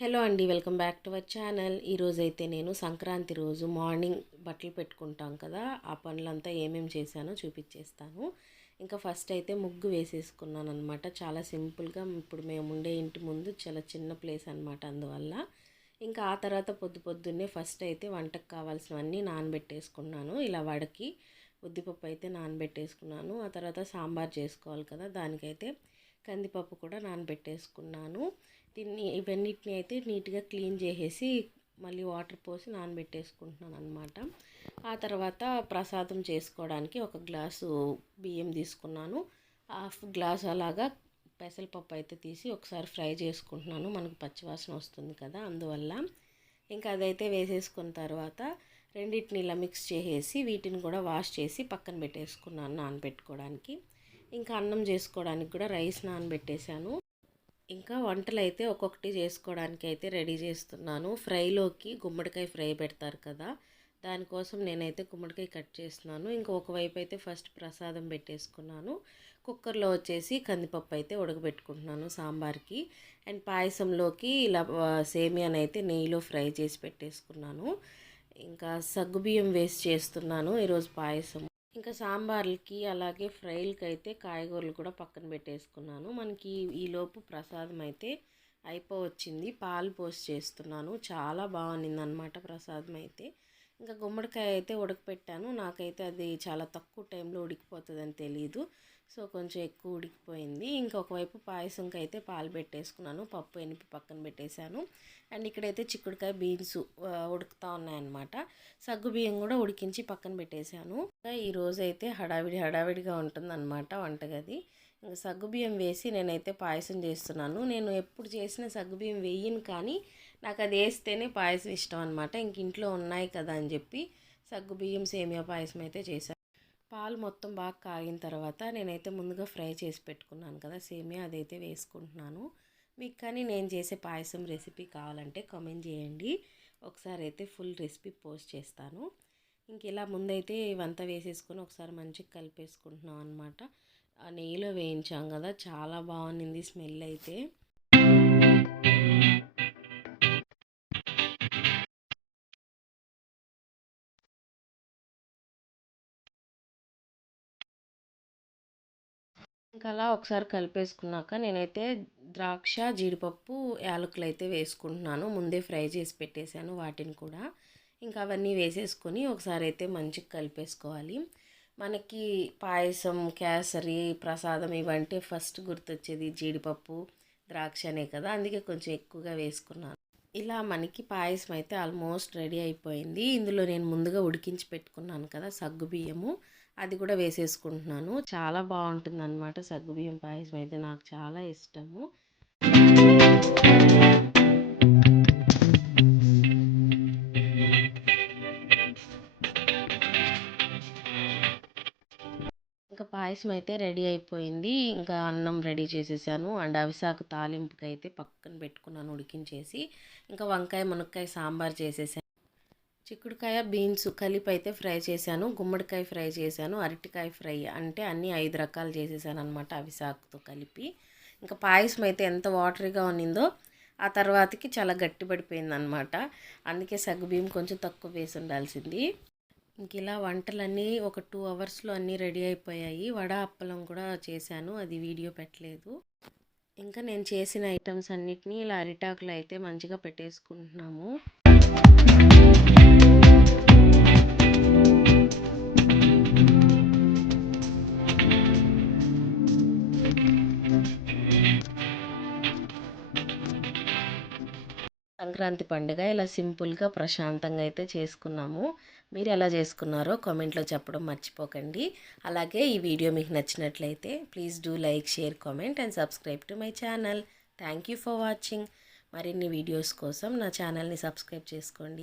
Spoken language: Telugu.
హలో అండి, welcome back to our channel. ఈరోజైతే నేను సంక్రాంతి రోజు మార్నింగ్ బట్టలు పెట్టుకుంటాం కదా, ఆ పనులంతా ఏమేమి చేశానో చూపించేస్తాను. ఇంకా ఫస్ట్ అయితే ముగ్గు వేసేసుకున్నాను అనమాట. చాలా సింపుల్గా, ఇప్పుడు మేము ఉండే ఇంటి ముందు చాలా చిన్న ప్లేస్ అనమాట, అందువల్ల. ఇంకా ఆ తర్వాత పొద్దున్నే ఫస్ట్ అయితే వంటకు కావాల్సినవన్నీ నానబెట్టేసుకున్నాను. ఇలా వడకి ఉద్దిపప్పు అయితే నానబెట్టేసుకున్నాను. ఆ తర్వాత సాంబార్ చేసుకోవాలి కదా, దానికైతే కందిపప్పు కూడా నానబెట్టేసుకున్నాను. ఇవన్నిటిని అయితే నీట్గా క్లీన్ చేసేసి మళ్ళీ వాటర్ పోసి నానబెట్టేసుకుంటున్నాను అనమాట. ఆ తర్వాత ప్రసాదం చేసుకోవడానికి ఒక గ్లాసు బియ్యం తీసుకున్నాను. హాఫ్ గ్లాస్ అలాగా పెసరపప్పు అయితే తీసి ఒకసారి ఫ్రై చేసుకుంటున్నాను, మనకు పచ్చివాసన వస్తుంది కదా, అందువల్ల. ఇంకా అదైతే వేసేసుకున్న తర్వాత రెండింటిని ఇలా మిక్స్ చేసేసి వీటిని కూడా వాష్ చేసి పక్కన పెట్టేసుకున్నాను నానబెట్టుకోవడానికి. ఇంకా అన్నం చేసుకోవడానికి కూడా రైస్ నానబెట్టేశాను. ఇంకా వంటలు అయితే ఒక్కొక్కటి చేసుకోవడానికి అయితే రెడీ చేస్తున్నాను. ఫ్రైలోకి గుమ్మడికాయ ఫ్రై పెడతారు కదా, దానికోసం నేనైతే గుమ్మడికాయ కట్ చేస్తున్నాను. ఇంకా ఒకవైపు అయితే ఫస్ట్ ప్రసాదం పెట్టేసుకున్నాను. కుక్కర్లో వచ్చేసి కందిపప్పు అయితే ఉడకబెట్టుకుంటున్నాను సాంబార్కి. అండ్ పాయసంలోకి ఇలా సేమియాని అయితే నెయ్యిలో ఫ్రై చేసి పెట్టేసుకున్నాను. ఇంకా సగ్గుబియ్యం వేసి చేస్తున్నాను ఈరోజు పాయసం. ఇంకా సాంబార్లకి అలాగే ఫ్రైలకి అయితే కాయగూరలు కూడా పక్కన పెట్టేసుకున్నాను. మనకి ఈలోపు ప్రసాదం అయితే అయిపోవచ్చింది. పాలు పోసి చేస్తున్నాను, చాలా బాగుంది అనమాట ప్రసాదం అయితే. ఇంకా గుమ్మడికాయ అయితే ఉడకపెట్టాను. నాకైతే అది చాలా తక్కువ టైంలో ఉడికిపోతుందని తెలియదు, సో కొంచెం ఎక్కువ ఉడికిపోయింది. ఇంకొకవైపు పాయసంకి అయితే పాలు పెట్టేసుకున్నాను, పప్పు ఎనిపి పక్కన పెట్టేశాను. అండ్ ఇక్కడైతే చిక్కుడుకాయ బీన్స్ ఉడుకుతూ ఉన్నాయన్నమాట. సగ్గు బియ్యం కూడా ఉడికించి పక్కన పెట్టేశాను. ఈరోజు అయితే హడావిడిగా ఉంటుందన్నమాట వంటగది. ఇంకా సగ్గుబియ్యం వేసి నేనైతే పాయసం చేస్తున్నాను. నేను ఎప్పుడు చేసిన సగ్గుబియ్యం వేయను, కానీ నాకు అది వేస్తేనే పాయసం ఇష్టం అనమాట. ఇంక ఇంట్లో ఉన్నాయి కదా అని చెప్పి సగ్గుబియ్యం సేమియా పాయసం అయితే చేశాను. పాలు మొత్తం బాగా కాగిన తర్వాత నేనైతే ముందుగా ఫ్రై చేసి పెట్టుకున్నాను కదా సేమియా, అదైతే వేసుకుంటున్నాను. మీకు కానీ నేను చేసే పాయసం రెసిపీ కావాలంటే కామెంట్ చేయండి, ఒకసారి అయితే ఫుల్ రెసిపీ పోస్ట్ చేస్తాను. ఇంక ఇలా ముందైతే ఇవంతా వేసేసుకొని ఒకసారి మంచిగా కలిపేసుకుంటున్నాం అనమాట. ఆ నెయ్యిలో వేయించాం కదా, చాలా బాగుంది స్మెల్ అయితే. ఇంకా అలా ఒకసారి కలిపేసుకున్నాక నేనైతే ద్రాక్ష, జీడిపప్పు, యాలకులు అయితే వేసుకుంటున్నాను. ముందే ఫ్రై చేసి పెట్టేశాను వాటిని కూడా. ఇంకా అవన్నీ వేసేసుకొని ఒకసారి అయితే మంచిగా కలిపేసుకోవాలి. మనకి పాయసం, కేసరి, ప్రసాదం ఇవంటే ఫస్ట్ గుర్తొచ్చేది జీడిపప్పు, ద్రాక్షనే కదా, అందుకే కొంచెం ఎక్కువగా వేసుకున్నాను. ఇలా మనకి పాయసం అయితే ఆల్మోస్ట్ రెడీ అయిపోయింది. ఇందులో నేను ముందుగా ఉడికించి పెట్టుకున్నాను కదా సగ్గుబియ్యము, అది కూడా వేసేసుకుంటున్నాను. చాలా బాగుంటుంది అనమాట సగ్గుబియ్యం పాయసం అయితే, నాకు చాలా ఇష్టము. ఇంకా పాయసం అయితే రెడీ అయిపోయింది. ఇంకా అన్నం రెడీ చేసేసాను. అండ్ అవిసాకు తాలింపుకి అయితే పక్కన పెట్టుకున్నాను ఉడికించేసి. ఇంకా వంకాయ, మునక్కాయ సాంబార్ చేసేసాను. చిక్కుడుకాయ, బీన్స్ కలిపి అయితే ఫ్రై చేశాను. గుమ్మడికాయ ఫ్రై చేశాను. అరటికాయ ఫ్రై, అంటే అన్నీ 5 రకాలు చేసేసాను అనమాట అవిసాకుతో కలిపి. ఇంకా పాయసం అయితే ఎంత వాటరీగా ఉన్నిందో ఆ తర్వాతకి చాలా గట్టిపడిపోయింది అనమాట. అందుకే సగ్గుబియ్యం కొంచెం తక్కువ వేసి ఉండాల్సింది. ఇంక ఇలా వంటలన్నీ ఒక 2 అవర్స్లో అన్నీ రెడీ అయిపోయాయి. వడ అప్పలం కూడా చేశాను, అది వీడియో పెట్టలేదు. ఇంకా నేను చేసిన ఐటమ్స్ అన్నిటినీ ఇలా అరిటాకులు అయితే మంచిగా పెట్టేసుకుంటున్నాము. సంక్రాంతి పండుగ ఇలా సింపుల్గా ప్రశాంతంగా అయితే చేసుకున్నాము. మీరు ఎలా చేసుకున్నారో కామెంట్లో చెప్పడం మర్చిపోకండి. అలాగే ఈ వీడియో మీకు నచ్చినట్లయితే please do like, share, comment and subscribe to my channel. Thank you for watching. మరిన్ని వీడియోస్ కోసం నా ఛానల్ని సబ్స్క్రైబ్ చేసుకోండి.